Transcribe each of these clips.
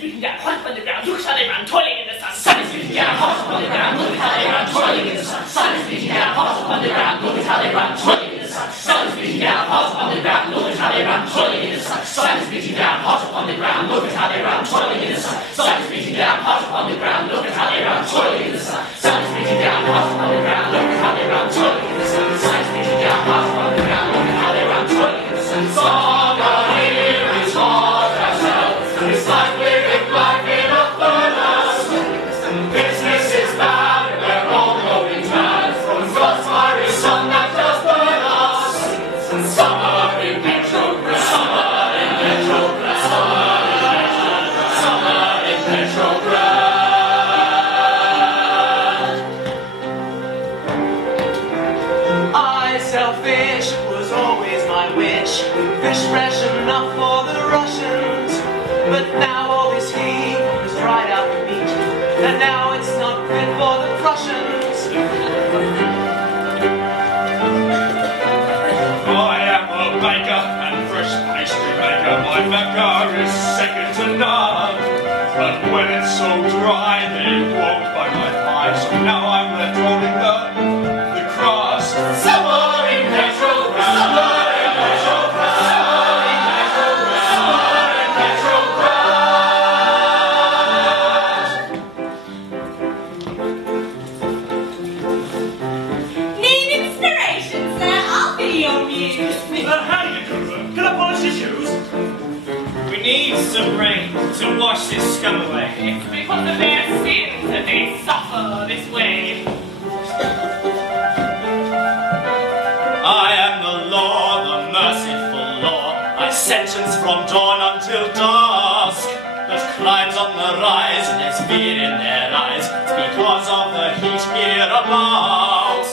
is beating down, hot upon the ground, look how they run, toiling in the sun. Sun is beating down, hot upon the ground, look how they run, toiling in the sun. Sun is beating down, hot upon the ground, look at how they run, toiling in the sun. Sun is beating down, hot upon the ground, look at how they run, toiling in the sun. Sun is beating down, hot upon the ground, look at how they run, toiling in the sun. Sun is beating down, hot upon the ground, look at how they run, toiling in the sun. Sun is beating down, hot upon the ground, look at how they run, toiling in the sun. Sun is beating down, hot upon the ground, look at how they run, toiling in the sun. Somebody is hot as hell. It's like living life in a furnace. Business is bad and we're all going mad from God's fiery sun that does burn us. Summer in Petrograd, summer in Petrograd, summer in Petrograd. I sell fish, it was always my wish. Fish fresh enough for the Russians. But now all this heat has dried out the meat, and now it's not fit for the Prussians. I am a baker and fresh pastry maker. My baker is second to none. But when it's so dry, they won't buy my pie. So now I'm left holding the crust. Summer in Petrograd, summer in Petrograd, summer in Petrograd, summer in Petrograd. Need inspiration, sir? I'll be your muse. How do you do them? Can I polish your shoes? We need some rain to wash this scum away. It's because of their sins that they suffer this way. I am the law, the merciful law. I sentence from dawn until dusk. That climbs on the rise and there's fear in their eyes. It's because of the heat hereabouts.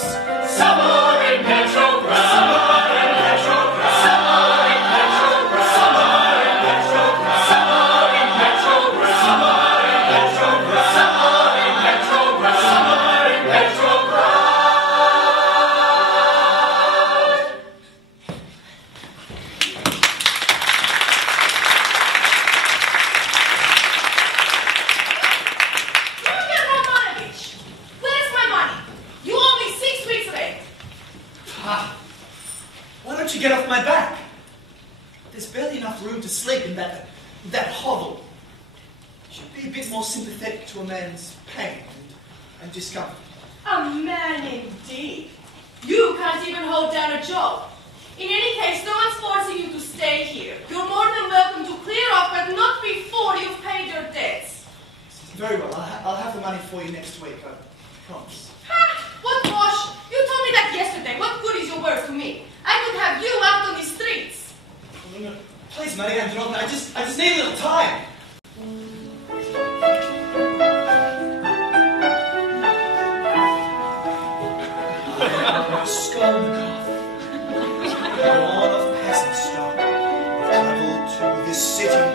Summer in Petrograd, summer in Petrograd, summer in Petrograd, summer in Petrograd, summer in Petrograd, summer in Petrograd, summer in Petrograd, summer in Petrograd. Where's my money? You owe me 6 weeks rent. Why don't you get off my back? There's barely enough room to sleep in that hovel. You should be a bit more sympathetic to a man's pain and discomfort. A man indeed. You can't even hold down a job. In any case, no one's forcing you to stay here. You're more than welcome to clear off, but not before you've paid your debts. Very well, I'll have the money for you next week, I promise. Ha! What bosh! You told me that yesterday. What good is your word to me? I could have you out on the streets. No, please, Maria Androvna, I just need a little time. Raskolnikov, born of peasant stock, traveled to this city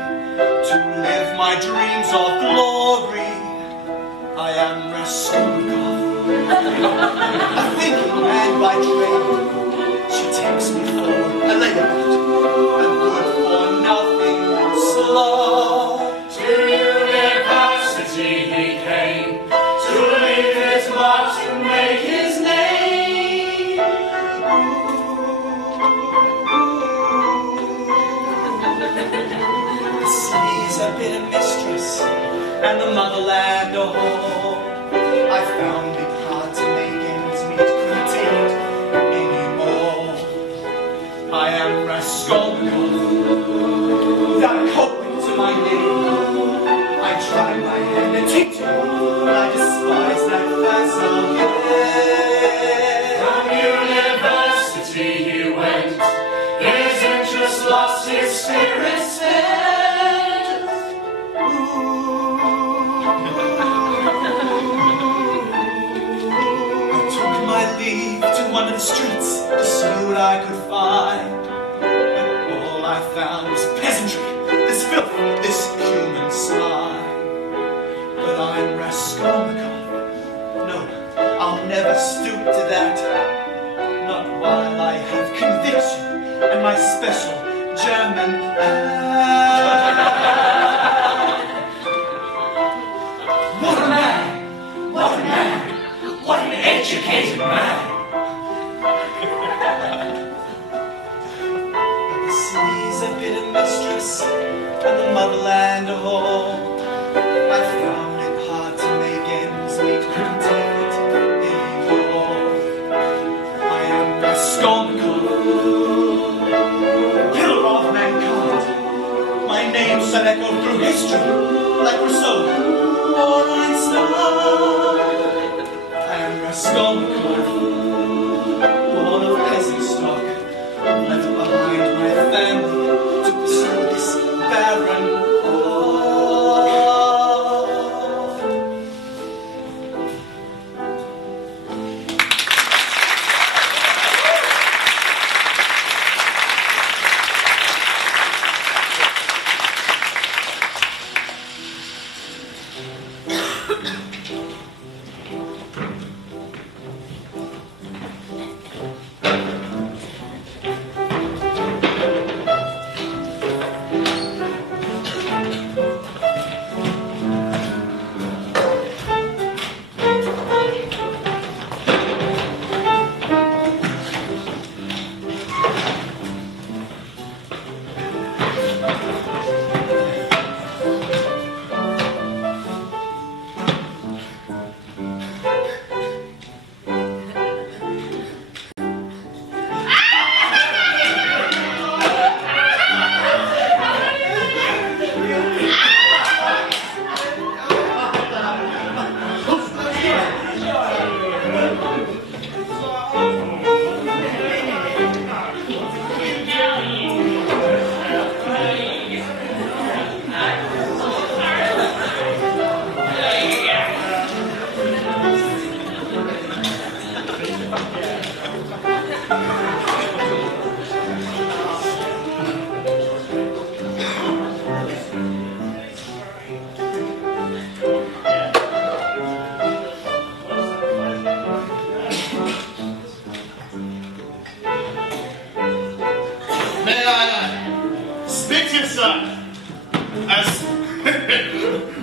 to live my dreams of glory. I am Raskolnikov, a thinking man by trade. She takes me for a layaboutt, and good for nothing slow. To university he came, to leave his mark to make his name. The sea's a bitter mistress, and the motherland a whore. I found it hard to make ends meet, couldn't take it anymore. I am Raskolnikov, without a coping to my name. I tried my hand at teaching, but I despise that facile game. From university he went, his interest lost, his spirit spent. I took my leave to wander the streets to see what I could find. But all I found was peasantry, this filth, this human slime. But I'm Raskolnikov. No, I'll never stoop to that. Not while I have conviction and my special German motherland a home. I found it hard to make ends meet, couldn't take it anymore. I am a Strangio, killer of mankind. My name shall echo through history like Rousseau or Einstein. I am a Strangio, born of peasant stock, left behind my family to pursue this barren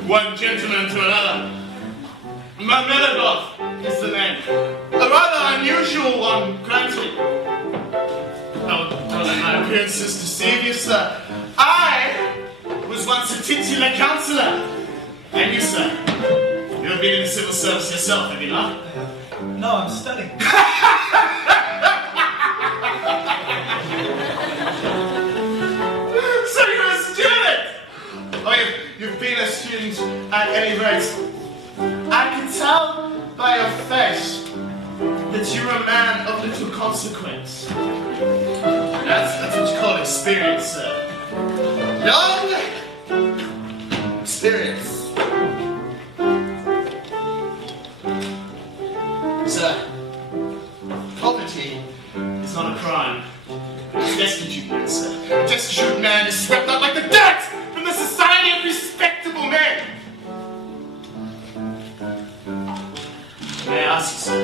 one gentleman to another. My Melbourne is the name. A rather unusual one, granted. Don't let my appearances deceive you, sir. I was once a titular councillor. And you, sir, you have been in the civil service yourself, have you not? No, I'm studying. So you're a student! Oh, you've been a student at any rate. I can tell by your face that you're a man of little consequence. That's what you call experience, sir. Young experience. Sir, poverty is not a crime. It's destitute, man, sir. A destitute man is swept up like the dirt from the society of respectable men. May I ask you, sir,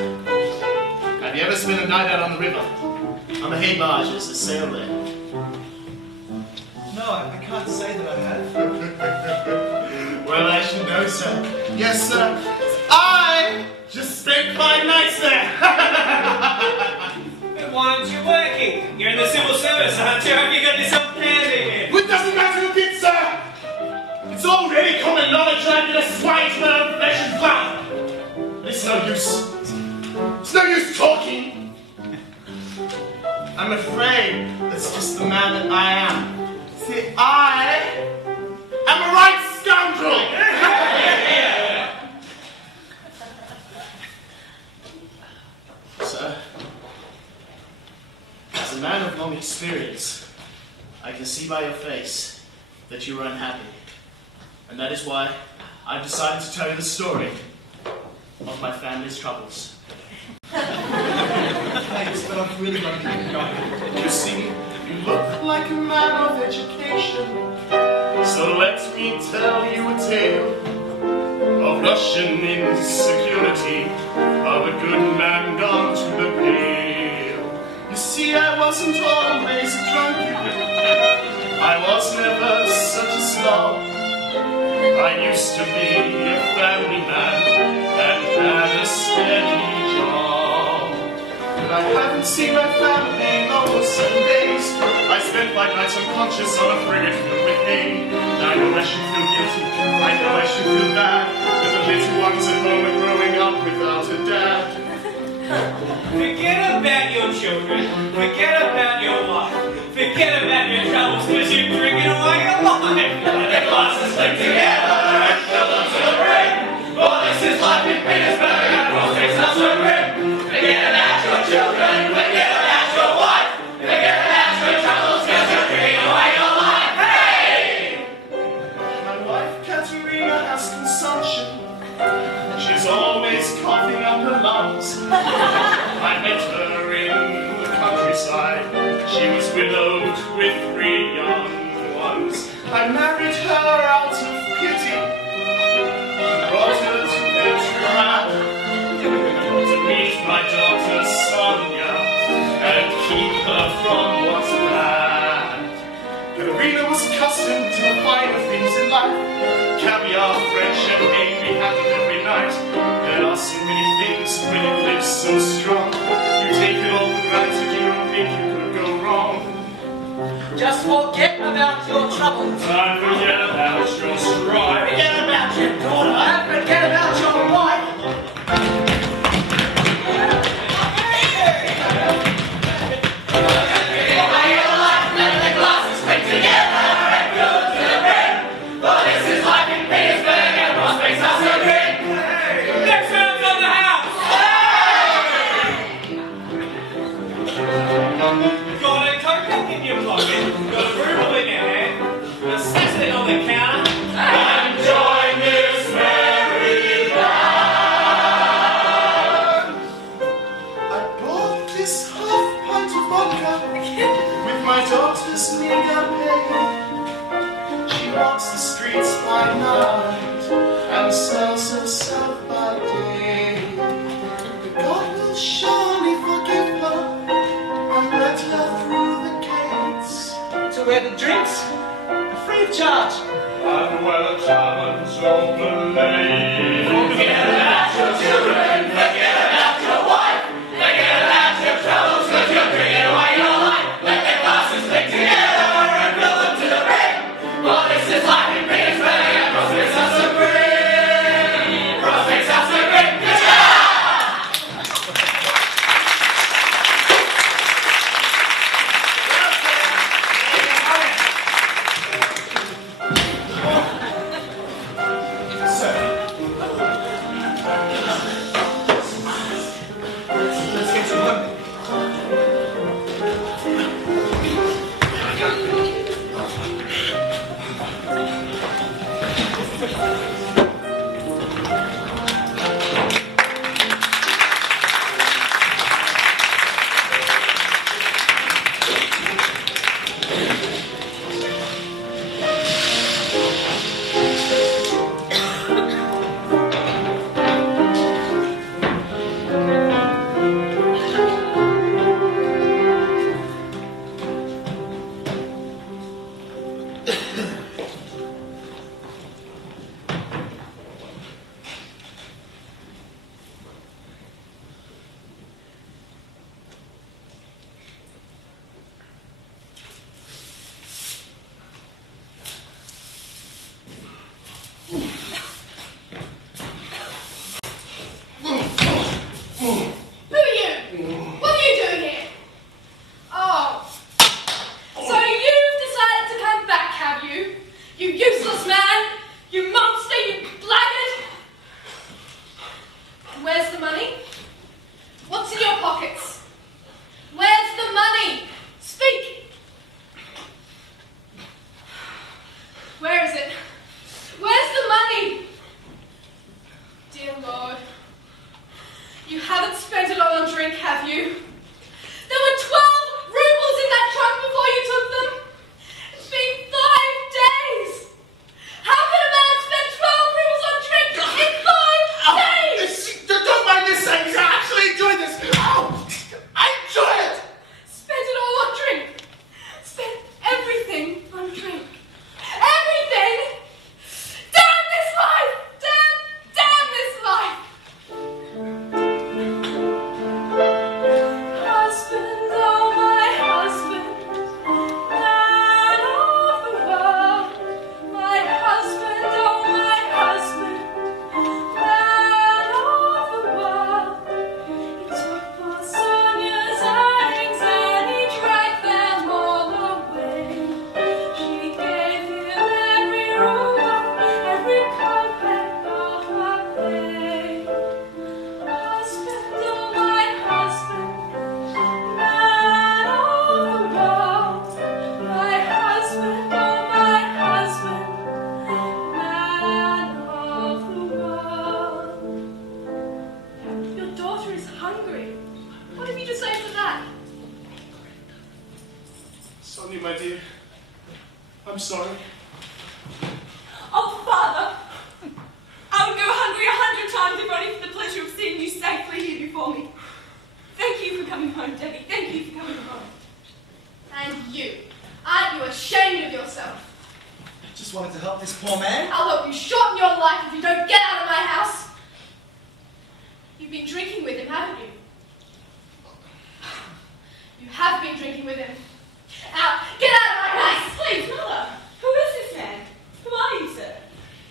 have you ever spent a night out on the river? On the hay barges that sail there? No, I can't say that I have. Well, I should know, sir. Yes, sir. I just spent 5 nights there. But why aren't you working? You're in the civil service, aren't you? Have you got yourself handy here? It doesn't matter a bit, sir. It's already common knowledge that I've been a swine to my own profession's blood. But it's no use. It's no use talking. I'm afraid that's just the man that I am. See, I am a right scoundrel. Sir, as a man of long experience, I can see by your face that you are unhappy. And that is why I've decided to tell you the story of my family's troubles. Thanks, but I've really got to keep going. You see, you look like a man of education. So let me tell you a tale of Russian insecurity, of a good man gone to the pale. You see, I wasn't always a drunkard. I was never such a slob. I used to be a family man and had a steady job. But I haven't seen my family in almost 7 days. I spent my nights unconscious on a frigate filled with pain. I know I should feel guilty, I know I should feel bad, but the little ones at home are growing up without a dad. Forget about your children, forget about your wife, forget about your troubles, because you're drinking away your life. Let the glasses click together and fill them to the brim. For this is life in Petersburg and prospects not so grim. Forget about your children, forget about your wife, forget about your troubles, because you're drinking away your life. Hey! My wife, Katerina, has consumption. She's always coughing up her lungs. I met her in the countryside. She was widowed with 3 young ones. I married her out of pity, brought her to Petrograd to meet my daughter Sonia and keep her from what's bad. Katerina was accustomed to the finer things in life. Caviar, French champagne, we had them every night. There are so many things when it lives so strong. You take it all for granted, you don't think you could go wrong. Just forget about your troubles. And forget about your strife. Forget about your daughter. And forget about your wife. Where the drinks are free of charge. And where the taverns open late. Forget about your children, forget about your wife, forget about your troubles, cause you're drinking away your life. Let the glasses click together and fill them to the brim. For this is life in Petersburg and prospects are so grim. Prospects are so grim. How this poor man. I'll hope you shorten your life if you don't get out of my house. You've been drinking with him, haven't you? You have been drinking with him. Out! Get out of my house! Please, Mother. Who is this man? Who are you, sir?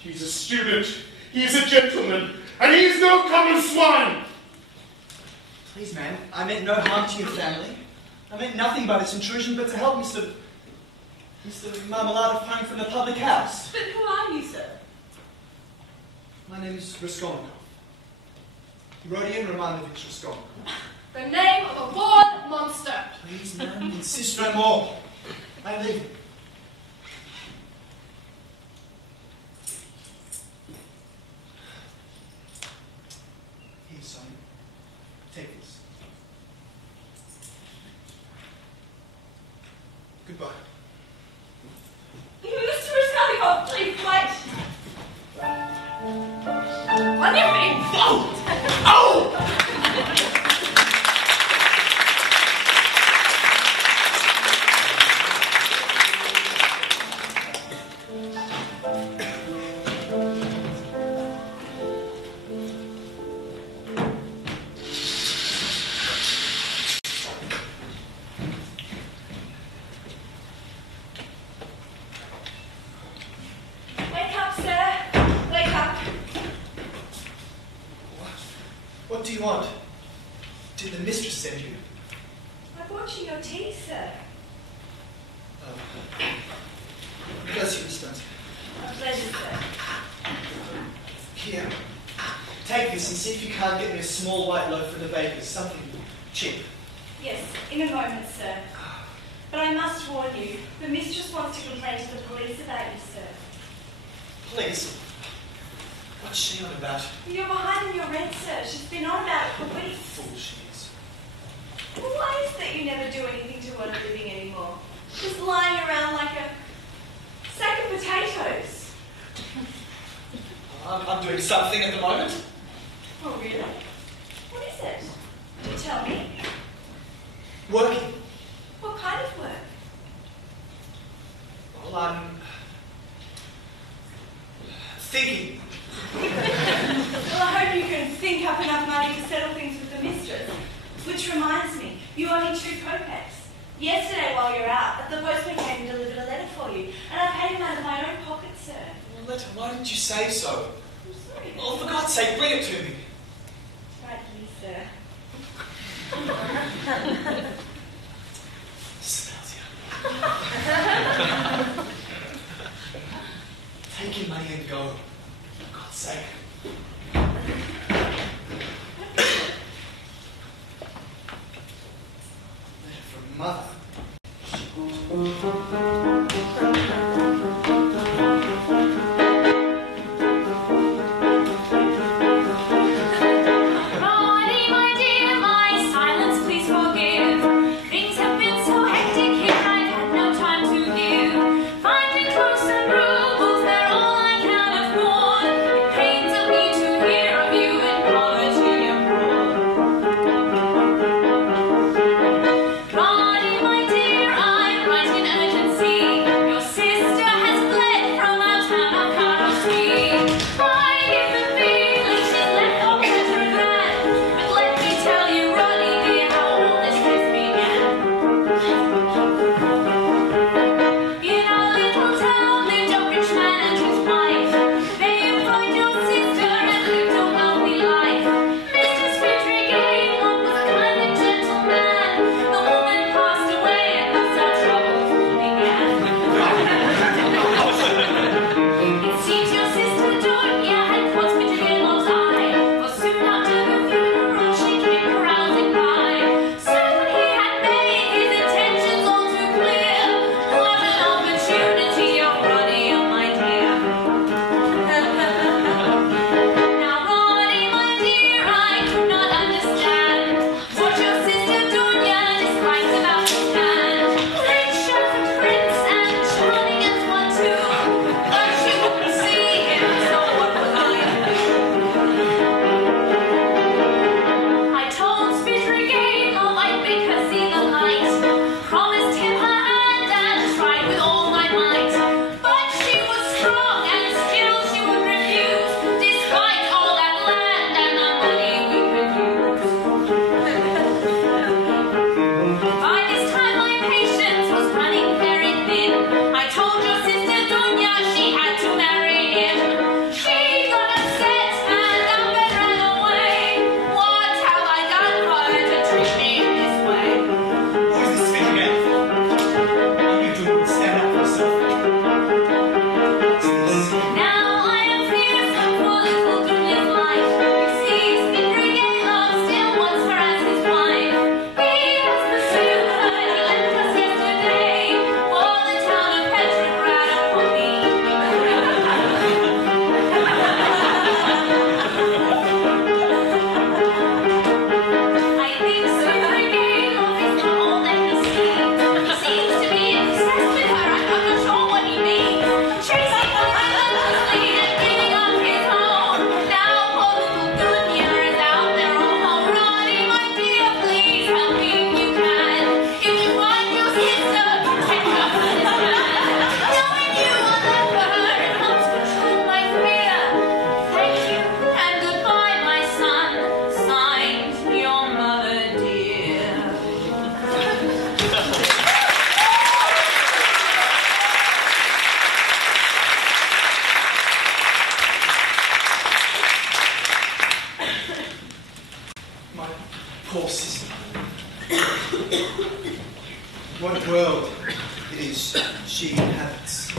He's a student, he is a gentleman, and he is no common swine! Please, ma'am, I meant no harm to your family. I meant nothing by this intrusion but to help Mr. Marmalade find from the public house. But who are you, sir? My name is Raskolnikov. Rodion Romanovich Raskolnikov. The name of a born monster. Please, ma'am, insist no more. I'm leaving. Here, son. Take this. Goodbye. Mr. Raskolnikov, please wait. On your feet! Wake up, sir. Wake up. What do you want? Did the mistress send you? I brought you your tea, sir. Bless you, Miss Dunst. A pleasure, sir. Here. Take this and see if you can't get me a small white loaf from the baker's. Something cheap. Yes, in a moment, sir. But I must warn you, the mistress wants to complain to the police about you, sir. Please. What's she on about? You're behind in your rent, sir. She's been on about it for weeks. Fool she is. Well, why is it that you never do anything to earn a living anymore? Just lying around like a sack of potatoes. I'm doing something at the moment. Oh, really? What is it? Do tell me. Working. What kind of work? Well, I'm thinking. Well, I hope you can think up enough money to settle things with the mistress. Which reminds me, you owe me 2 kopecks. Yesterday, while you were out, the postman came and delivered a letter for you, and I paid him out of my own pocket, sir. Well, letter, why didn't you say so? I'm sorry. Oh, for God's sake, bring it to me. Right here, sir. Smells Take your money and go. For God's sake. Letter from Mother. Ronnie, my dear, my silence, please forgive. Things have been so hectic here, I've had no time to give. Finding clothes and rubles, they're all I can afford. It pains me to hear of you in poverty abroad. Ronnie, my poor sister. What world it is she inhabits.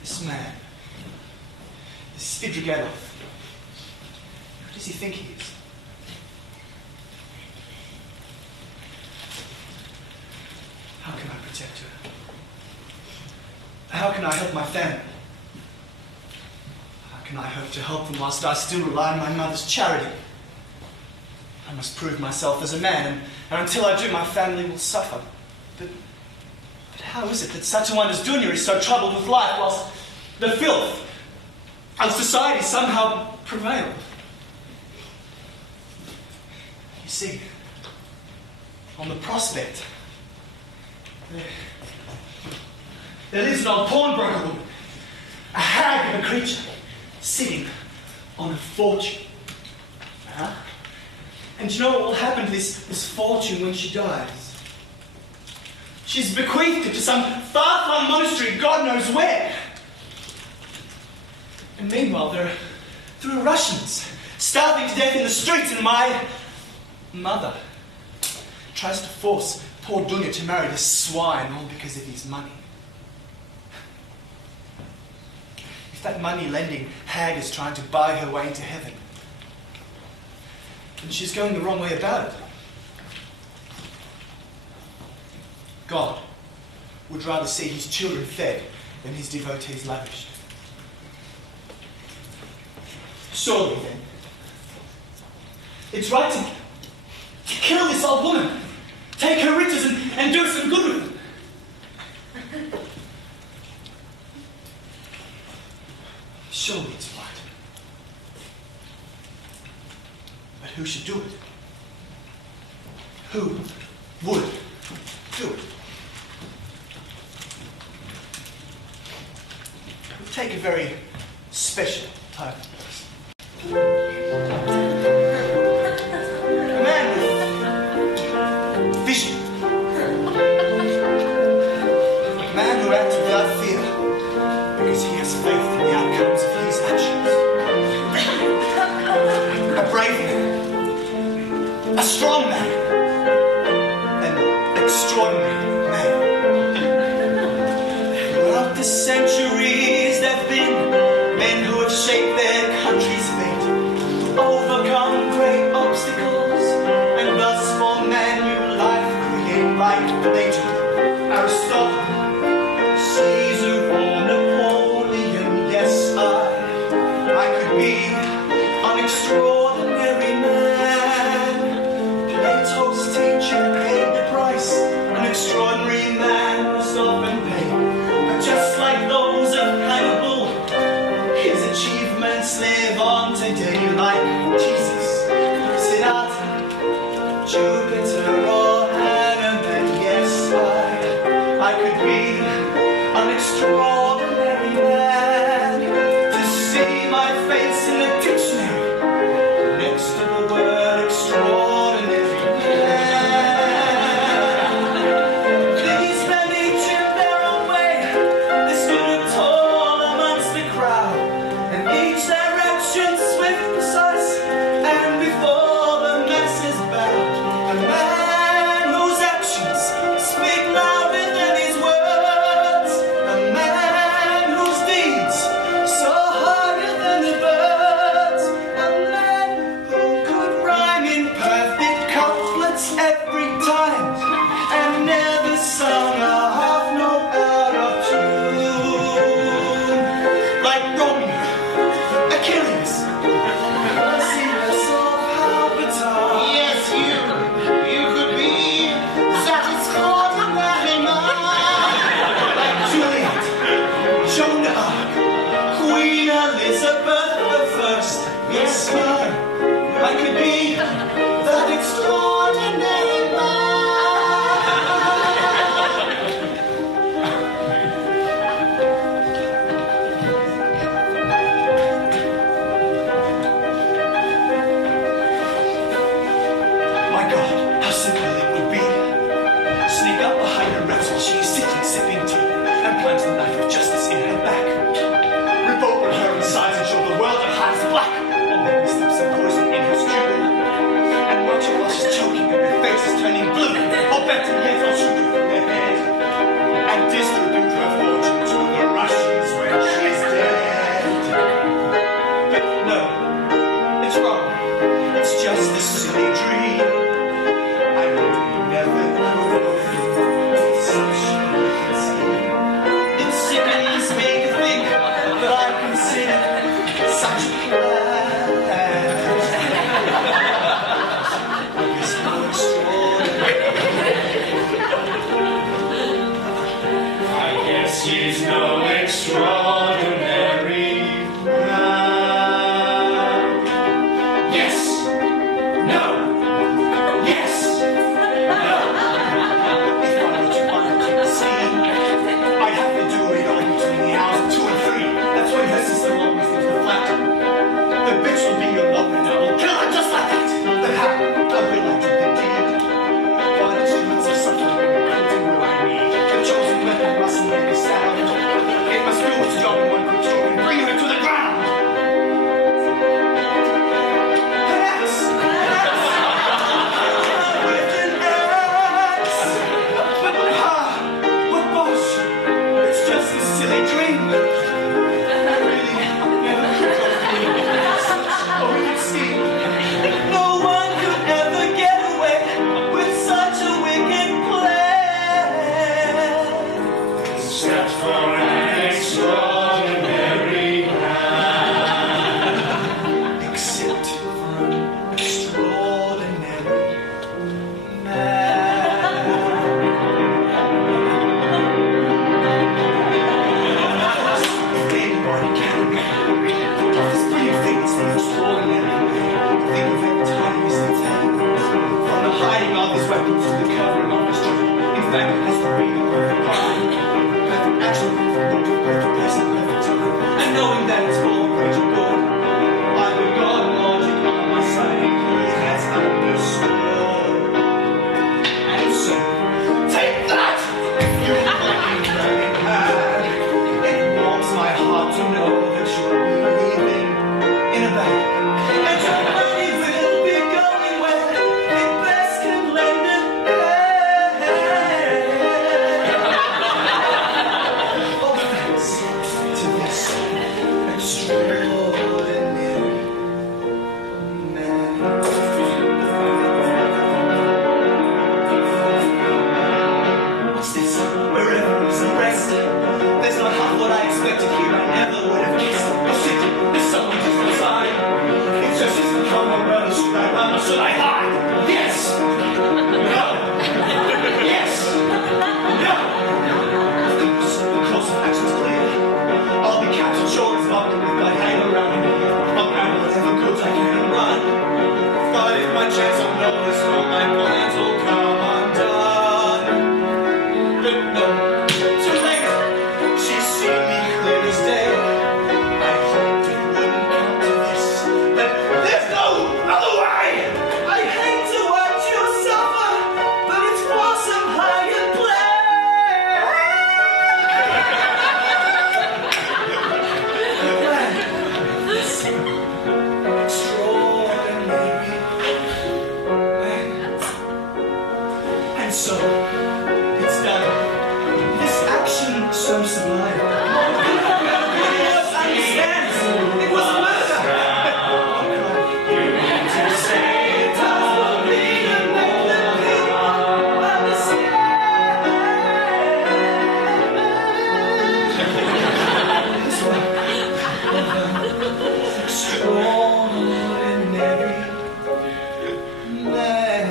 This man, this Strangio, who does he think he is? How can I protect her? How can I help my family? How can I hope to help them whilst I still rely on my mother's charity? I must prove myself as a man, and until I do, my family will suffer. But how is it that such a one as Dunya is so troubled with life, whilst the filth of society somehow prevail? You see, on the prospect, there lives an old pawnbroker woman, a hag of a creature, sitting on a fortune. And do you know what will happen to this fortune when she dies? She's bequeathed it to some far-flung monastery, God knows where. And meanwhile, there are Russians starving to death in the streets, and my mother tries to force poor Dunya to marry this swine, all because of his money. If that money-lending hag is trying to buy her way into heaven, then she's going the wrong way about it. God would rather see his children fed than his devotees lavished. Surely, then, it's right to kill this old woman, take her riches and do some good with them. Surely it's right. But who should do it? Who would do it? We'll take a very special type of person. A man with vision. A man who acts without fear because he has faith in the outcomes of his actions. A brave man. A strong man. An extraordinary man. Throughout the centuries there have been men who have shaped their country's fate, to overcome great obstacles, and thus for man new life create like Plato, Aristotle, Caesar, or Napoleon. Yes, I could be an extraordinary man. Plato's teacher paid the price an extraordinary man must often pay. But just like those of Hannibal, his achievements live on today, like Jesus, Siddhartha, Jupiter, or Hanuman. Yes, I could be an extraordinary man. To see my face in the dictionary next to the word extraordinary man. These men each in their own way, they stood tall amongst the crowd, and each their actions swift, precise, and before the masses bowed. A man whose actions speak louder than his words. A man When is the real perfect line? Perfect action, perfect motive, perfect person, perfect time. And knowing that it's all great and good, I've got logic on my side, including that's understood. And so, take that! You fucking dragon hand. It warms my heart to know that you're breathing in a bag. And your money will be going where it best can lend a hand. Oh, thanks to this extraordinary man. What's this? Wherever is arrested. There's not half what I expected here. I never would have guessed. Oh shit, there's someone just inside. It's just this come around. Should I run or should I hide? Yes! No! Yes! No! Because the action's clear. I'll be Captain Jordan's bucket with my hang around here. I'll grab whatever goods I can and run. But if my chance I'm noticed, all my plans will come undone. But no, too late. She's seen me clear as day. I hoped it wouldn't come to this. But there's no other way. I hate to watch you suffer, but it's for some higher play. This extraordinary man. And so, it's done. This action so sublime. Understands. It was murder. You need to say it doesn't mean to make the people understand. This one of the extraordinary man.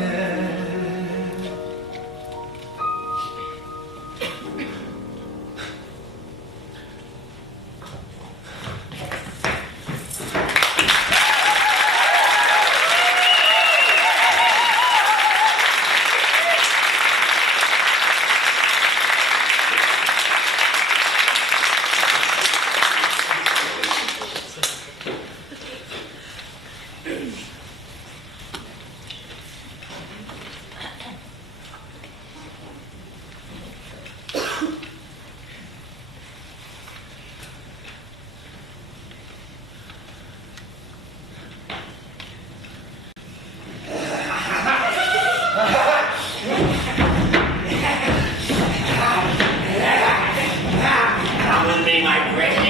Come with me, my pretty.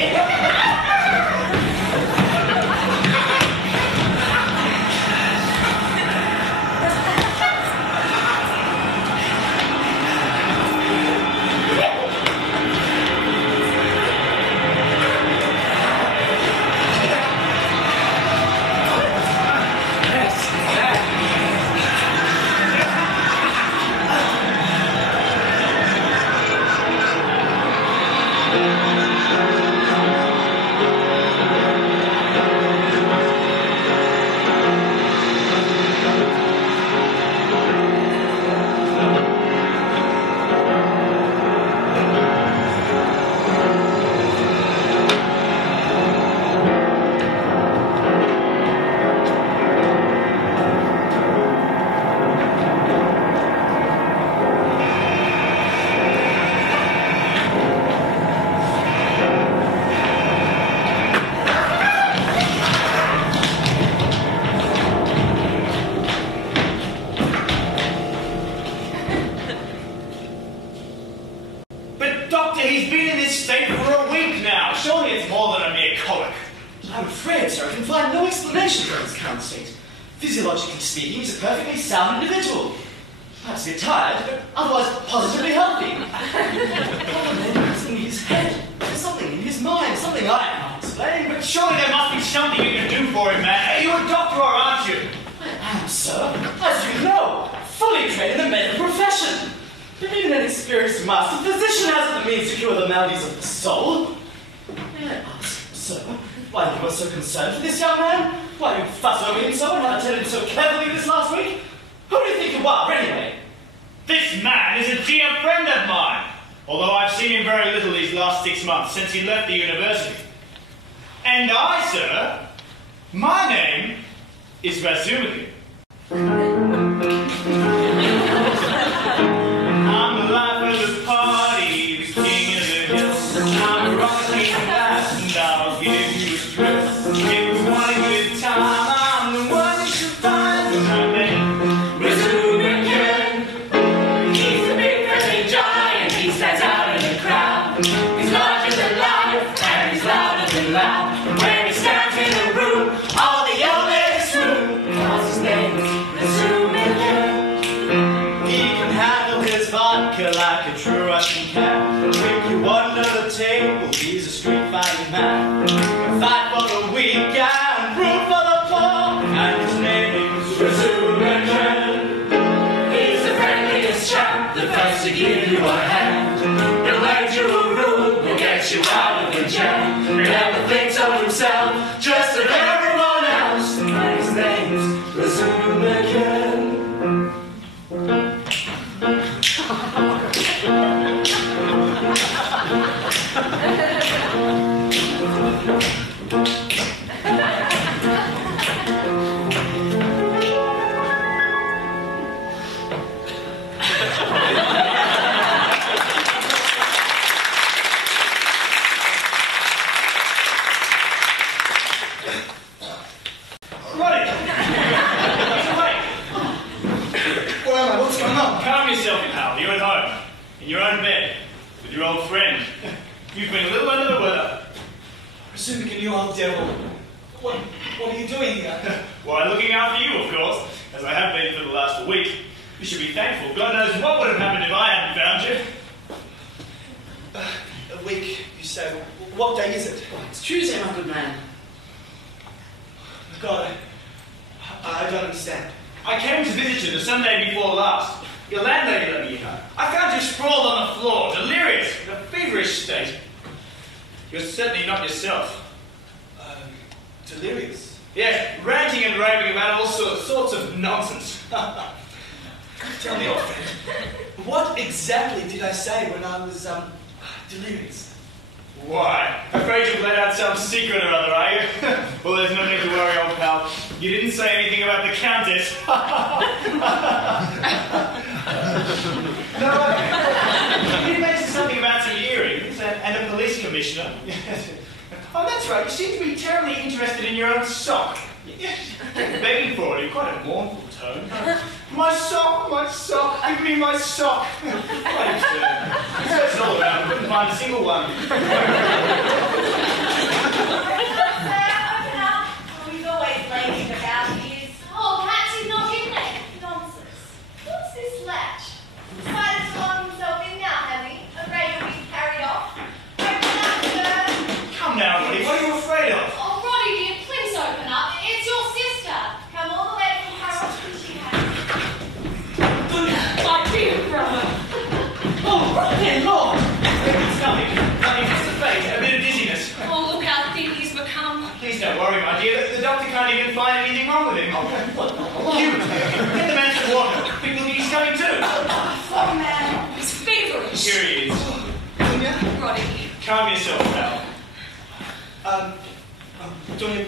He's been in this state for a week now. Surely it's more than a mere colic. I'm afraid, sir, I can find no explanation for his current state. Physiologically speaking, he's a perfectly sound individual. Perhaps a bit tired, but otherwise positively healthy. Problem is in his head. There's something in his mind, something I can't explain, but Surely there must be something you can do for him, man. You're a doctor, or aren't you? I am, sir, as you know, fully trained in the medical profession. But even an experienced master physician hasn't the means to cure the maladies of the soul. May I ask, sir, why you are so concerned for this young man? Why you fuss over him so and have attended so carefully this last week? Who do you think you are, anyway? This man is a dear friend of mine, although I've seen him very little these last 6 months since he left the university. And I, sir, my name is Razumaki. I'm the life of the party, the king of the hills. I'm rocking fast and I'll give you a thrill. If you want a good time, I'm the one you should find. My name is Razumaki. He's a big friendly giant, he stands out in the crowd. He's larger than life and he's louder than loud. When he stands in the room, all the young ladies swoon, because his name is Razumaki. He can handle his vodka like a true Russian cat. Drink you under the table, he's a street fighting man. Fight for the weak and root for the poor, and his name is Razumaki. He's the friendliest chap, the first to give you a hand. He'll lend you a room, he'll get you out of the jam. He never thinks of himself, just of everyone else. And his name's Razumaki. What's going on? Calm yourself, pal. You're at home, in your own bed, with your old friend. You've been a little under the weather. Razumaki, you old devil. What are you doing here? Why, looking after you, of course, as I have been for the last week. You should be thankful. God knows what would have happened if I hadn't found you. A week, you say. What day is it? It's Tuesday, my good man. God, I don't understand. I came to visit you the Sunday before last. Your landlady let me in. I found you sprawled on the floor, delirious, in a feverish state. You're certainly not yourself. Delirious? Yes, ranting and raving about all sorts of nonsense. Tell me, old friend, what exactly did I say when I was, delirious? Why? Afraid you've let out some secret or other, are you? Well, there's no need to worry, old pal. You didn't say anything about the Countess. No, you mentioned something about some earrings and a police commissioner. Oh, that's right. You seem to be terribly interested in your own sock. Begging for it in quite a mournful tone. My sock, give me my sock. Quite absurd. He searched all around, couldn't find a single one. He's always raving about his. Oh, perhaps he's not in there. Nonsense. What's this latch? Decided to lock himself in now, has he? Afraid he'll be carried off? Open up, sir. Come now, Roddy, what are you afraid of? Oh, Roddy, dear, please open up. It's your sister. Come all the way from Harold Fishingham. My dear brother. Oh, dear Lord! It's nothing. Nothing, just a face, a bit of dizziness. Oh, look how thin he's become. Please don't worry, my dear. The doctor can't even find anything wrong with him. Hugh, get the man some water. People think he's coming too. Poor man. He's feverish. Here he is. Roddy. Calm yourself, pal. Dunya,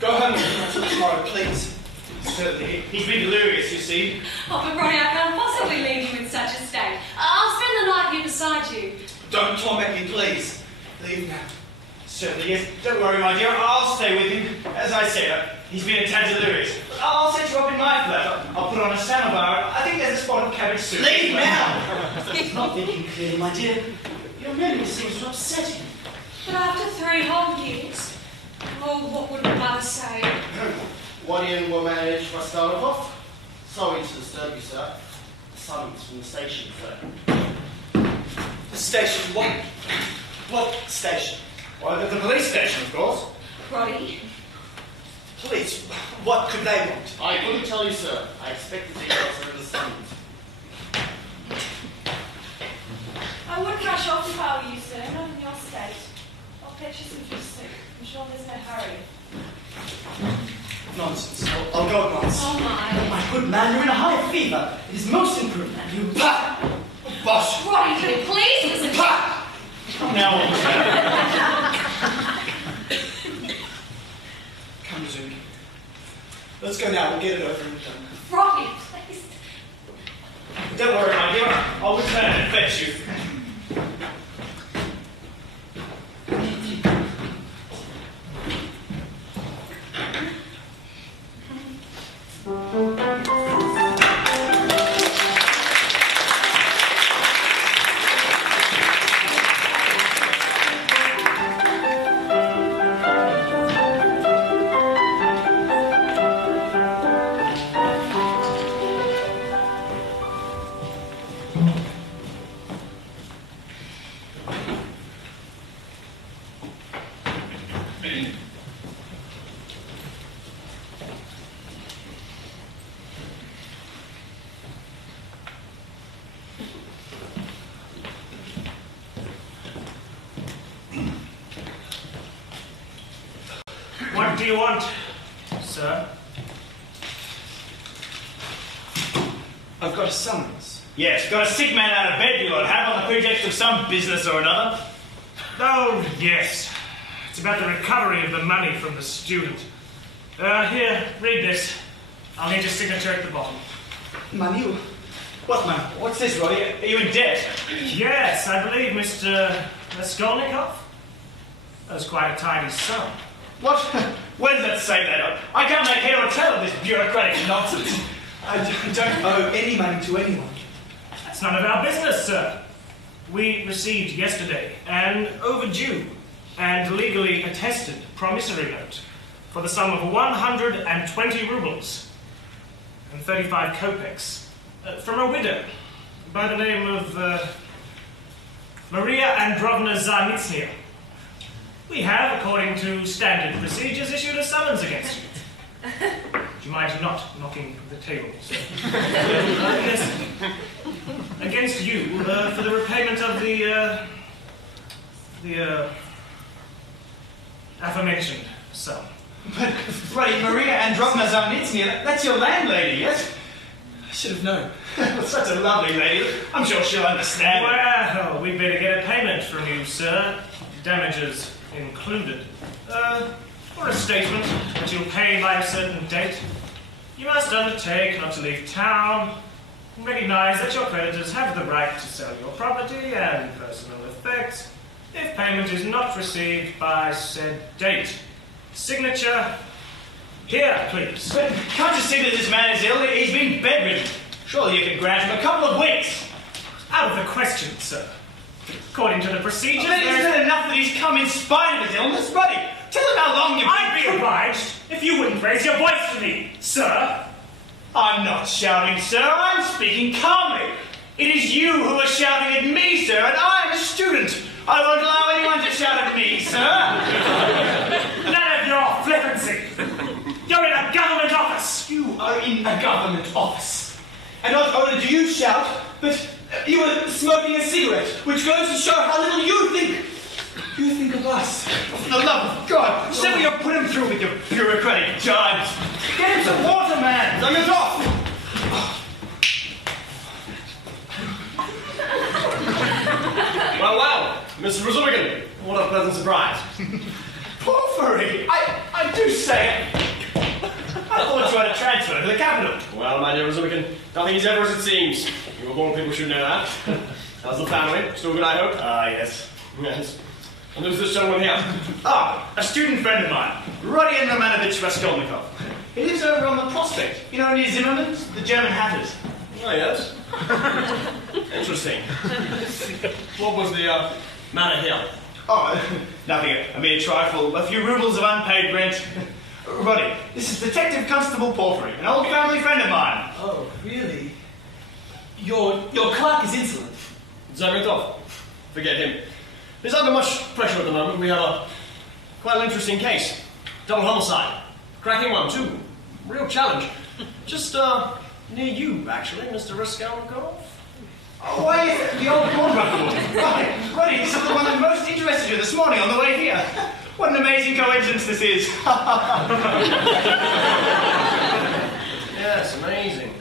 go home with me tomorrow, please. Certainly. He's been delirious, you see. Oh, but Roddy, I can't possibly leave you in such a state. I'll spend the night here beside you. Don't torment me, please. Leave now. Certainly, yes. Don't worry, my dear. I'll stay with him. As I said, he's been a tad delirious. I'll set you up in my flat. I'll put on a samovar. I think there's a spot of cabbage soup. Leave now! He's not thinking clearly, my dear. Your memory seems to upset him. But after 3 whole years, oh, what would my mother say? Waddy will manage my start off. Sorry to disturb you, sir. The summons from the station, sir. The station? What station? Well, the police station, of course. Roddy? Police? What could they want? I couldn't tell you, sir. I expect the details are in the summons. I would rush off if I were you, sir. Not in your state. I'll fetch you some fish soup. I'm sure there's no hurry. Nonsense. I'll go at once. Oh my. My good man, you're in a high fever. It is most imprudent, and you... Pah! Bosh! Roddy, can you please listen? Pah! Now on. Come, Zoom. Let's go now. We'll get it over and done. Roddy, please. Don't worry, my dear. I'll return and fetch you. What do you want, sir? I've got a summons. Yes, got a sick man out of bed you lot have on the pretext of some business or another. Oh, yes. It's about the recovery of the money from the student. Here, read this. I'll need your signature at the bottom. Money? What money? What's this, Roddy? Are you in debt? Yes, I believe Mr. Raskolnikov. That was quite a tidy sum. What? Where does that say that? I can't make head or tail of this bureaucratic nonsense. I don't owe any money to anyone. That's none of our business, sir. We received yesterday an overdue and legally attested promissory note for the sum of 120 rubles and 35 kopecks from a widow by the name of Maria Androvna Zarnitsnya. We have, according to standard procedures, issued a summons against you. Do you mind not knocking the table, sir? Yes. Against you for the repayment of the aforementioned sum. But, bloody Maria Androvna Zarnitsnya, that's your landlady, yes? I should have known. Such a lovely lady. I'm sure she'll understand. Well, we'd better get a payment from you, sir. Damages included. Or a statement that you'll pay by a certain date. You must undertake not to leave town and recognise that your creditors have the right to sell your property and personal effects if payment is not received by said date. Signature here, please. But can't you see that this man is ill? He's been bedridden. Surely you can grant him a couple of weeks. Out of the question, sir. According to the procedures, But isn't it enough that he's come in spite of his illness, buddy? Tell him how long you've been... I'd be obliged if you wouldn't raise your voice to me, sir. I'm not shouting, sir. I'm speaking calmly. It is you who are shouting at me, sir, and I'm a student. I won't allow anyone to shout at me, sir. None of your flippancy. You're in a government office. You are in a government office. And not only do you shout, but you are smoking a cigarette, which goes to show how little you think. You think of us. For the love of God, see what you're putting through with your bureaucratic jibes. Get him some water, man. Done it off. Well, Mr. Razumigin, what a pleasant surprise. Porphyry! I do say it. I thought you had a transfer to the capital. Well, my dear Razumigin, nothing is ever as it seems. You of all people should know that. How's the family? Still good, I hope? Ah, yes. Yes. And who's this gentleman here? Ah, a student friend of mine, Roddy Romanovich Raskolnikov. He lives over on the Prospect. You know, near Zimmerman's, the German hatters. Oh, yes. Interesting. What was the matter here? Oh, nothing. A mere trifle. A few rubles of unpaid rent. Roddy, this is Detective Constable Porphyry, an old family friend of mine. Oh, really? Your clerk is insolent. Zagrantov. Forget him. He's under much pressure at the moment. We have quite an interesting case. Double homicide. Cracking one, too. Real challenge. Just near you, actually, Mr. Raskolnikov. Oh, why is it the old pawnbroker woman? Roddy, this is the one that most interested you this morning on the way here. What an amazing coincidence this is. Yes, amazing.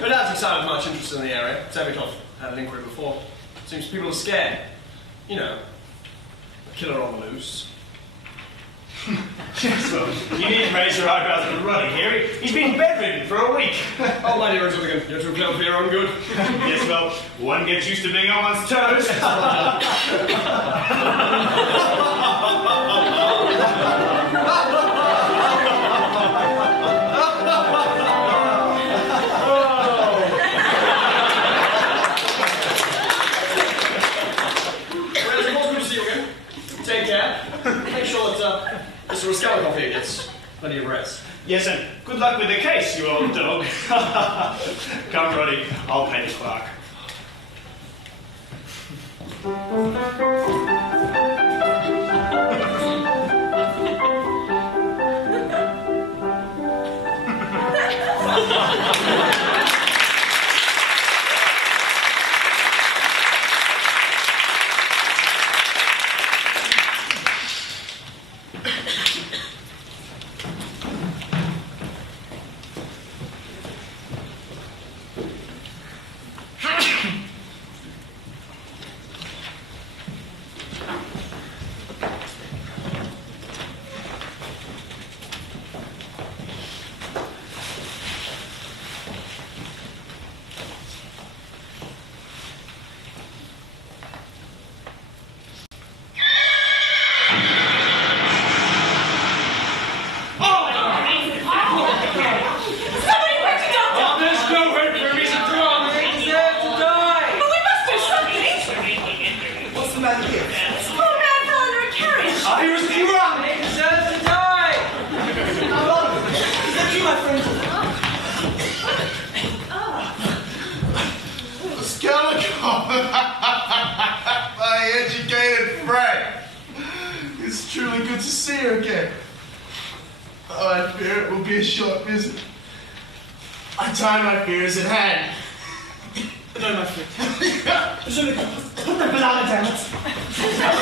But that's excited much interest in the area. Sebastian had an inquiry before. Seems people are scared. You know, a killer on the loose. Yes, well, you needn't raise your eyebrows at a running here. He's been bedridden for a week. Oh, my dear Republican, you're too clever for your own good. Yes, well, one gets used to being on one's toes. Well, it's good to see you again. Take care. Make sure that Mr. Raskolnikov here gets plenty of rest. Yes, and good luck with the case, you old dog. Come, Roddy, I'll pay the clerk. My educated friend. It's truly good to see you again. Oh, I fear it will be a short visit. My time, I fear, is at hand. No, my friend. Je ne peux pas l'arrêter,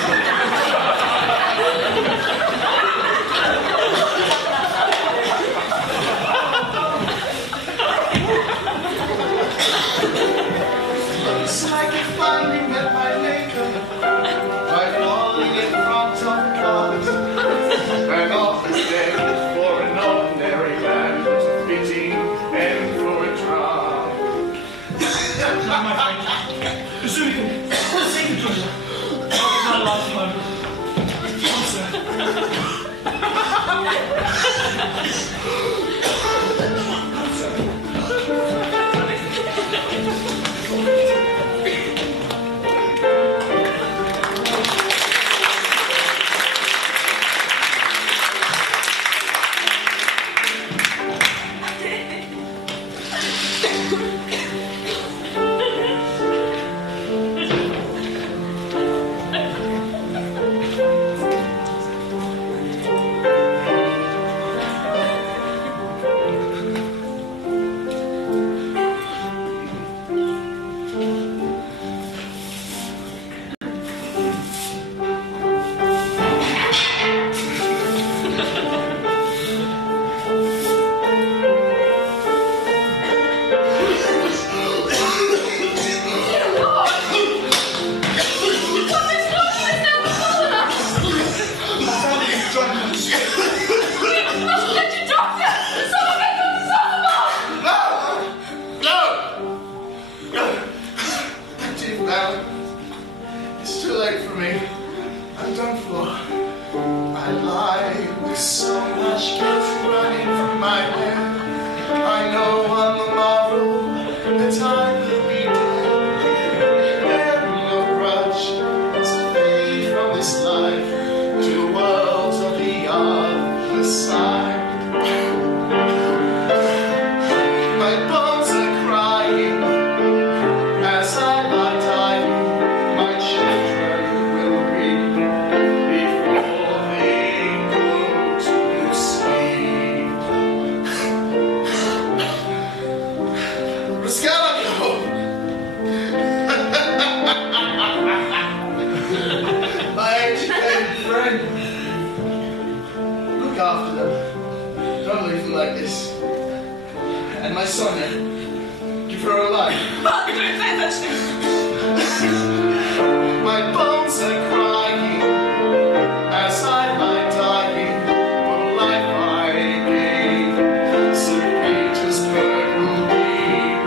It's like I finally met my maker by falling in front of cars. An office day for an ordinary man was a fitting end for a drama. my friend. Je ne save you, Georgia. Not a lot of fun. Come, It's too late for me. I'm done for. I lie with so much guilt running through my head. I know on the morrow that I will be dead. Bearing no grudge to fade from this life to worlds of the other side. My bones are crying as I lie dying. My children will weep before they go to sleep. Sonia. Give her a life. Father, don't say such things. My bones are crying as I lie dying for life I gave. St. Petersburg will be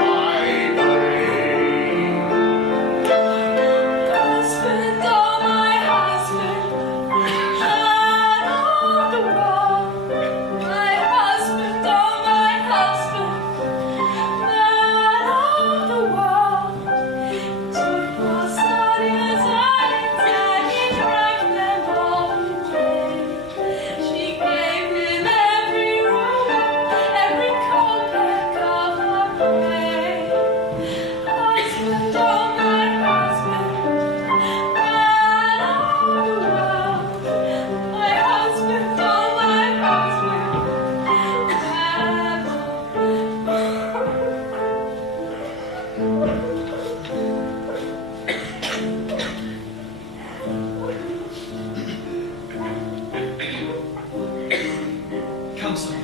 my grave. Husband, oh my husband, man of the world. My husband, oh my husband, man of the world. It was not his eyes and he drank them all away. She gave him every ruble, every kopeck of her pay. Husband, oh my husband, man of the world. My husband, oh my husband, man of Come, son.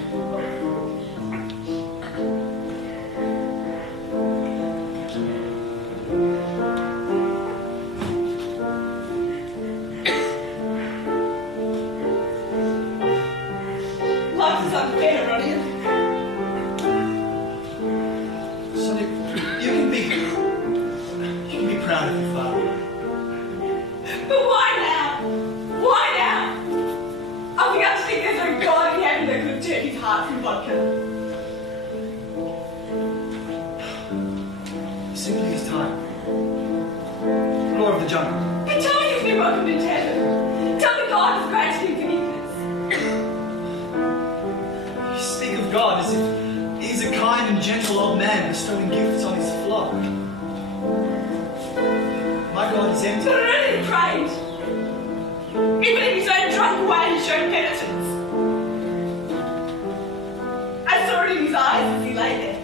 Life is unfair, Ronnie. Sonny, you can be proud of your father. But why now? Why now? I began to think there's no God in heaven that could turn his heart from vodka. Simply his time. Lord of the jungle. But tell me he's been welcomed into heaven. Tell me God has granted him forgiveness. You speak of God as if he's a kind and gentle old man bestowing gifts on his flock. My God is empty. But I know he prayed. Even in his own drunk way, he showed penitence. I saw it in his eyes as he lay there.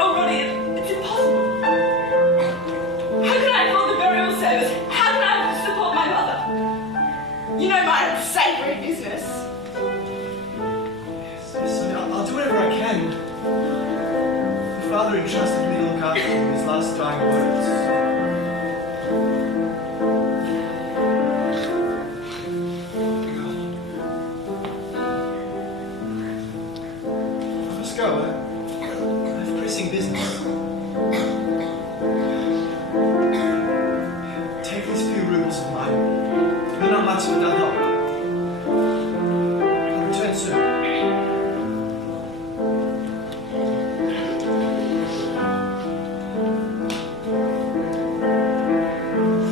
Oh, Ronnie, it's impossible. How can I afford the burial service? How can I support my mother? You know my unsavory business. Yes, Sonny, I'll do whatever I can. Your father entrusted me to look after him in his last dying words. Let's go. I have pressing business. Take these few rubles of mine. They're not much, but they'll help. I'll return soon.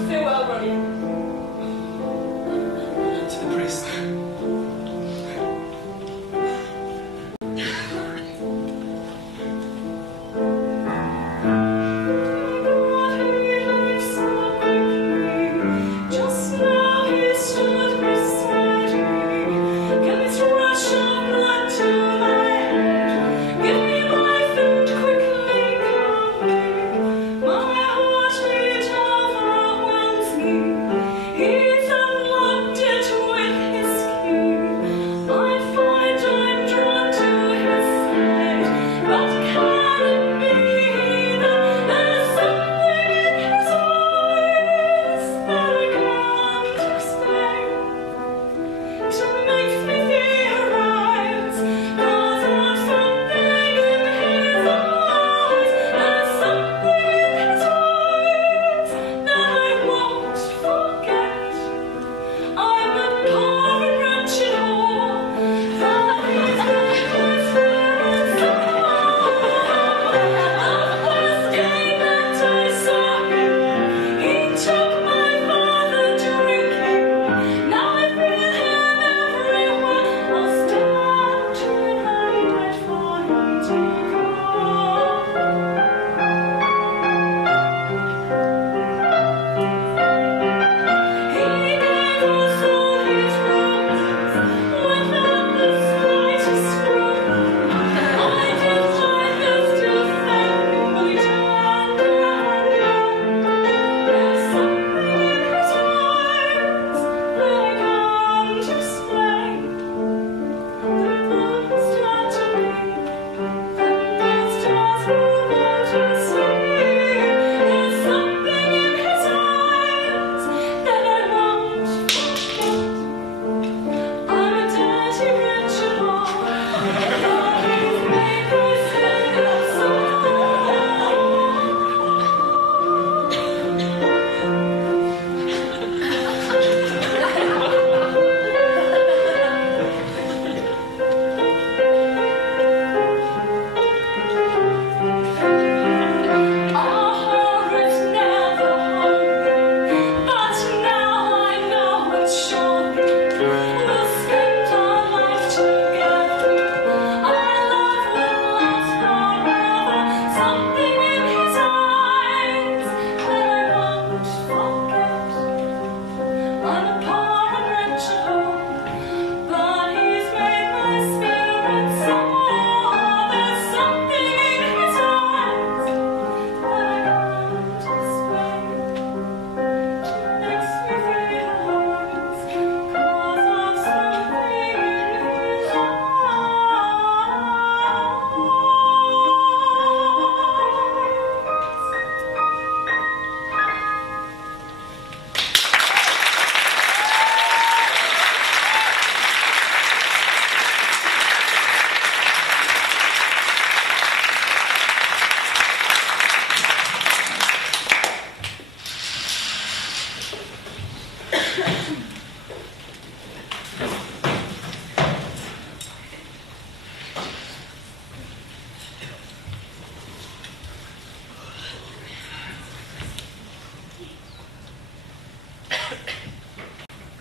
Farewell, Ronnie. To the priest.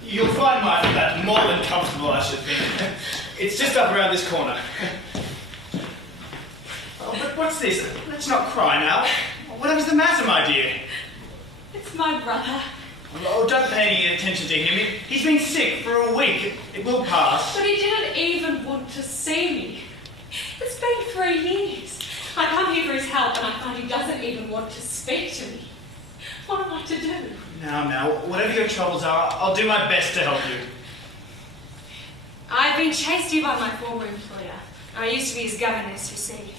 You'll find my flat more than comfortable, I should think. It's just up around this corner. Oh, but what's this? Let's not cry now. Whatever's the matter, my dear? It's my brother. Oh, don't pay any attention to him. He's been sick for a week. It will pass. But he didn't even want to see me. It's been 3 years. I come here for his help and I find he doesn't even want to speak to me. What am I to do? Now, whatever your troubles are, I'll do my best to help you. I've been chased here by my former employer. I used to be his governess, you see.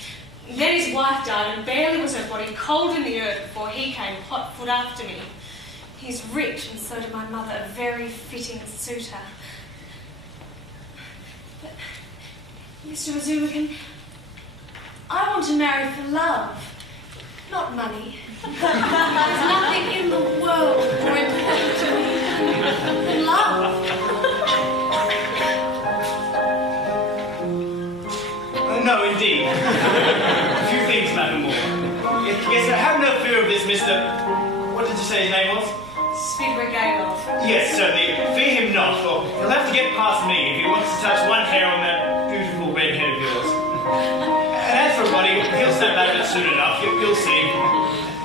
Then his wife died and barely was her body cold in the earth before he came hot-foot after me. He's rich and so did my mother, a very fitting suitor. But, Mr. Wazumikan, I want to marry for love, not money. There's nothing in the world more important to me than love. No, indeed. A few things matter more. Yes, have no fear of this, Mr. What did you say his name was? Svidrigailov. Yes, certainly. Fear him not, for he'll have to get past me if he wants to touch one hair on that beautiful red head of yours. And as for Roddy, he'll snap out of it soon enough. You'll see.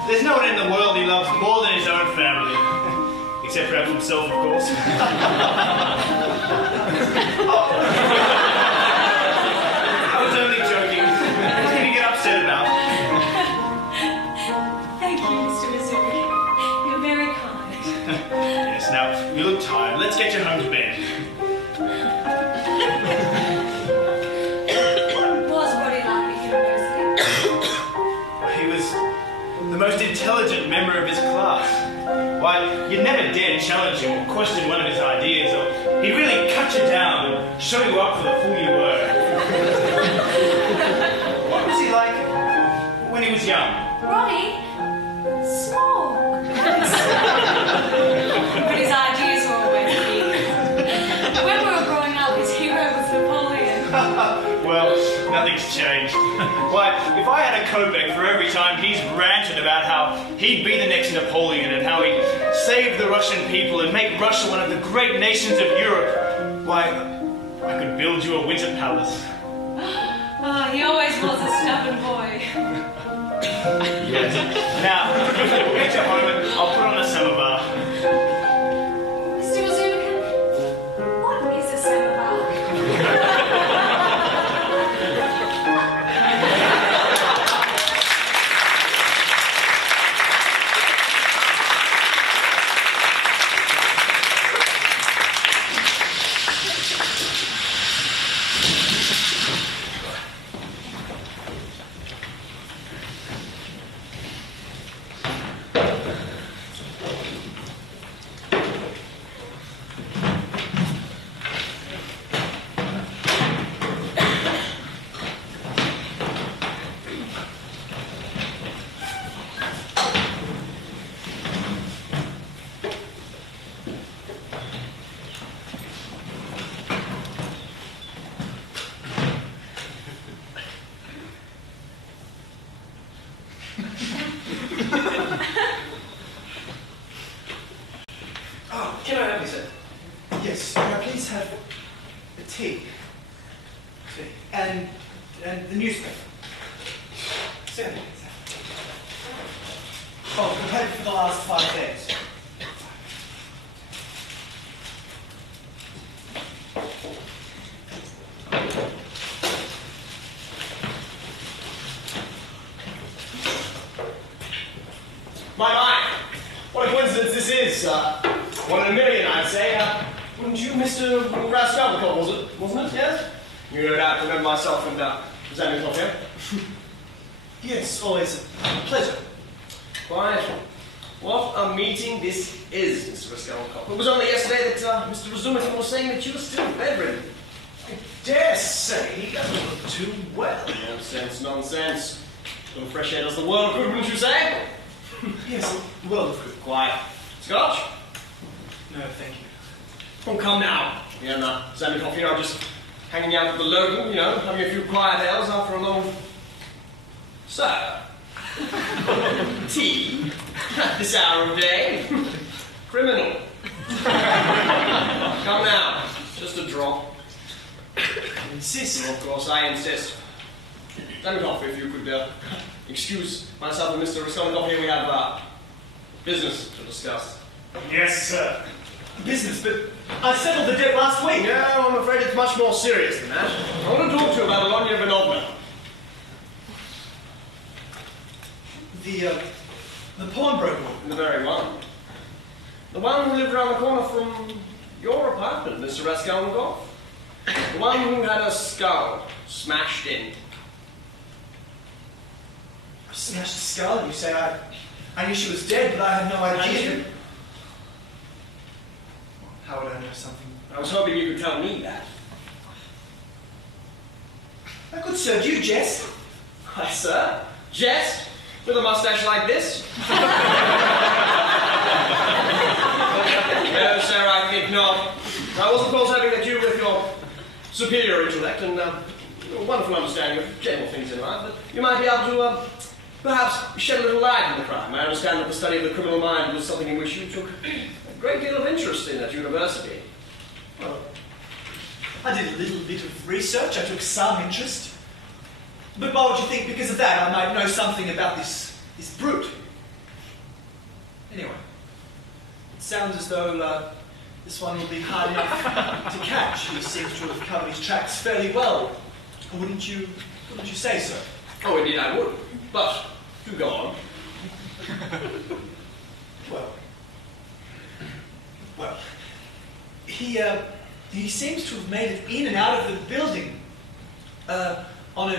There's no one in the world he loves more than his own family. Except perhaps himself, of course. I was only joking. What did you get upset about? Thank you, Mr. Missouri. You're very kind. Yes, now, you look tired. Let's get you home to bed. What was Roddy like at university? He was the most intelligent member of his class. Why, you'd never dare challenge him or question one of his ideas, or he'd really cut you down and show you up for the fool you were. What was he like when he was young? Roddy? Small. But his ideas were always big. When we were growing up, his hero was Napoleon. Well, nothing's changed. Why, if I had a kopeck for every time he's ranted about how he'd be the next Napoleon and how he'd save the Russian people and make Russia one of the great nations of Europe, why, I could build you a winter palace. Oh, he always was a stubborn boy. Yes. Now, we'll get you home and I'll put on a samovar. Mr. Wazumikan, what is a samovar? Oh, can I help you, sir? Yes, may I please have the tea? Tea. And the newspaper. Certainly, sir. for the last 5 days. My, what a coincidence this is. 1 in a million, I'd say. Wouldn't you, Mr. Geradts-Gill, wasn't it? Yes? You no doubt remember myself and Sebastian here. Yes, always a pleasure. Quite. What a meeting this is, Mr. Sebastian. It was only yesterday that Mr. Razumicum was saying that you were still bedridden. I dare say he doesn't look too well. Nonsense, nonsense. A little fresh air does the world of good, wouldn't you say? Yes, well of good. Quiet. Scotch? No, thank you. Oh, come now. Me and Sebastian here are just hanging out at the Logan, you know, having a few quiet hours after a long... Sir? Tea? At this hour of day? Criminal. Come now. Just a drop. Insist. Of course, I insist. Sebastian, if you could excuse myself and Mr. Raskolnikov here, we have business to discuss. Yes, sir. Business, but I settled the debt last week. No, I'm afraid it's much more serious than that. I want to talk to you about Alonia Ivanovna. The pawnbroker. The very one. The one who lived around the corner from your apartment, Mr. Raskolnikov. The one who had her skull smashed in. I smashed the skull, you say. I knew she was dead, but I had no idea. How would I know something? I was hoping you could tell me that. I could serve you, Jess. Why, sir? Jess? With a mustache like this? No, sir, I think not. I was, of course, hoping that you, with your superior intellect and wonderful understanding of general things in life, that you might be able to, perhaps shed a little light on the crime. I understand that the study of the criminal mind was something in which you took a great deal of interest in at university. Well, I did a little bit of research. I took some interest. But why would you think because of that I might know something about this brute? Anyway, it sounds as though this one will be hard enough to catch. He seems to have covered his tracks fairly well. Wouldn't you say so? Oh, indeed I would. But, do go on. Well, he seems to have made it in and out of the building on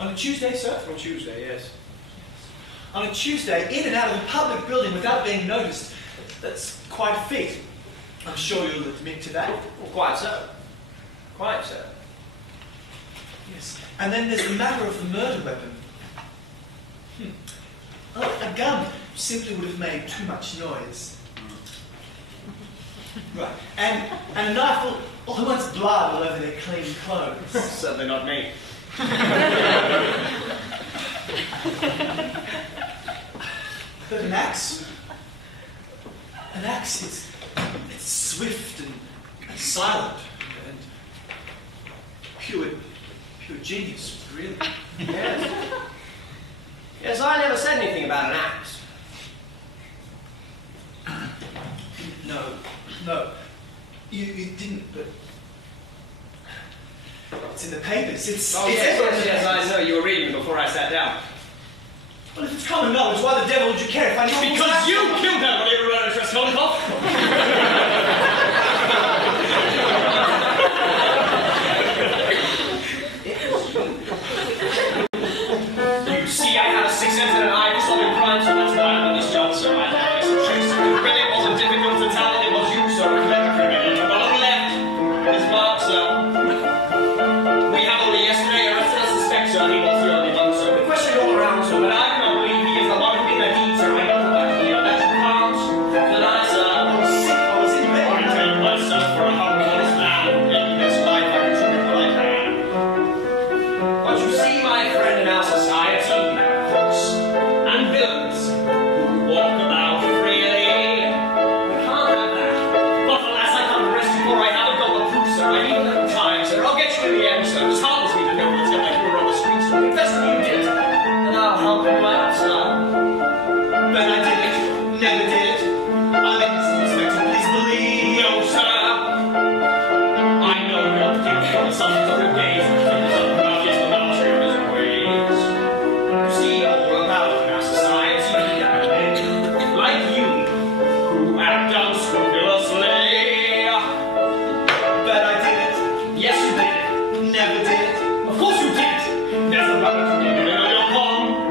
a Tuesday, sir? On Tuesday, yes. On a Tuesday, in and out of a public building without being noticed. That's quite a feat. I'm sure you'll admit to that. Well, quite so. Quite so. Yes. And then there's the matter of the murder weapon. Well, a gun simply would have made too much noise. Right. And a knife will who wants blood all over their clean clothes? Certainly not me. But an axe? An axe is swift and silent and pure genius, really. Yes. Yes, I never said anything about an axe. No. You didn't, but it's in the papers. It's Yes, I know. You were reading before I sat down. Well, if it's common knowledge, why the devil would you care if I knew? Because you killed her when you were around Raskolnikov. You see, I have a sixth sense and an eye for solving crime, so that's why I'm in this job, sir. I have some tricks. It really wasn't difficult to tell that it was you, sir, a clever criminal. To the long left, his mark, sir. We have only yesterday arrested a suspect, sir. He was the only one, sir. We questioned all around, sir, but I cannot believe he is the one who did the deed, sir. I know that he that you can't deny, sir. I was in bed. I take myself for a humble man. In this life, I can do what I can. But you see, my friend, in our society, there are crooks and villains who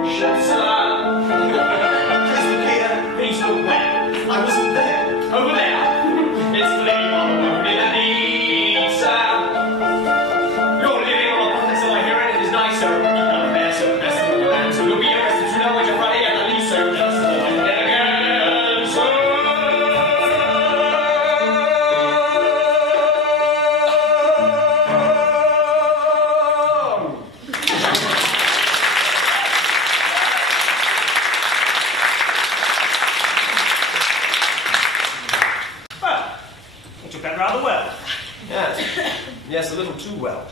station, sir. Crystal clear. Please look where? I wasn't there. Over there. It's the lady on the road in the need, sir. You're living on a place, so I hear it is nice, sir. You come there, sir. Best in the land, so you'll be arrested. You know what you're running at the least, sir. Just like again, sir. Well, you took that rather well. Yes. Yes, a little too well.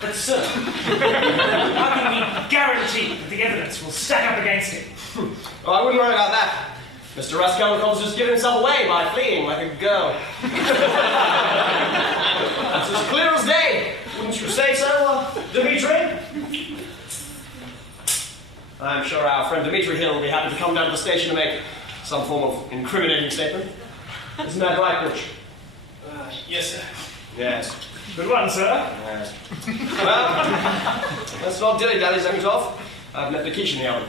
But, sir, how can we guarantee that the evidence will stack up against him? Oh, I wouldn't worry about that. Mr. Raskolnikov's just given himself away by fleeing like a girl. It's as clear as day. Wouldn't you say so, Dmitri? I'm sure our friend Dmitri Hill will be happy to come down to the station to make some form of incriminating statement. Isn't that right, Butch? Yes, sir. Yes. Good one, sir. Yes. Well, let's not dilly-dally things off. I've left the quiche in the oven.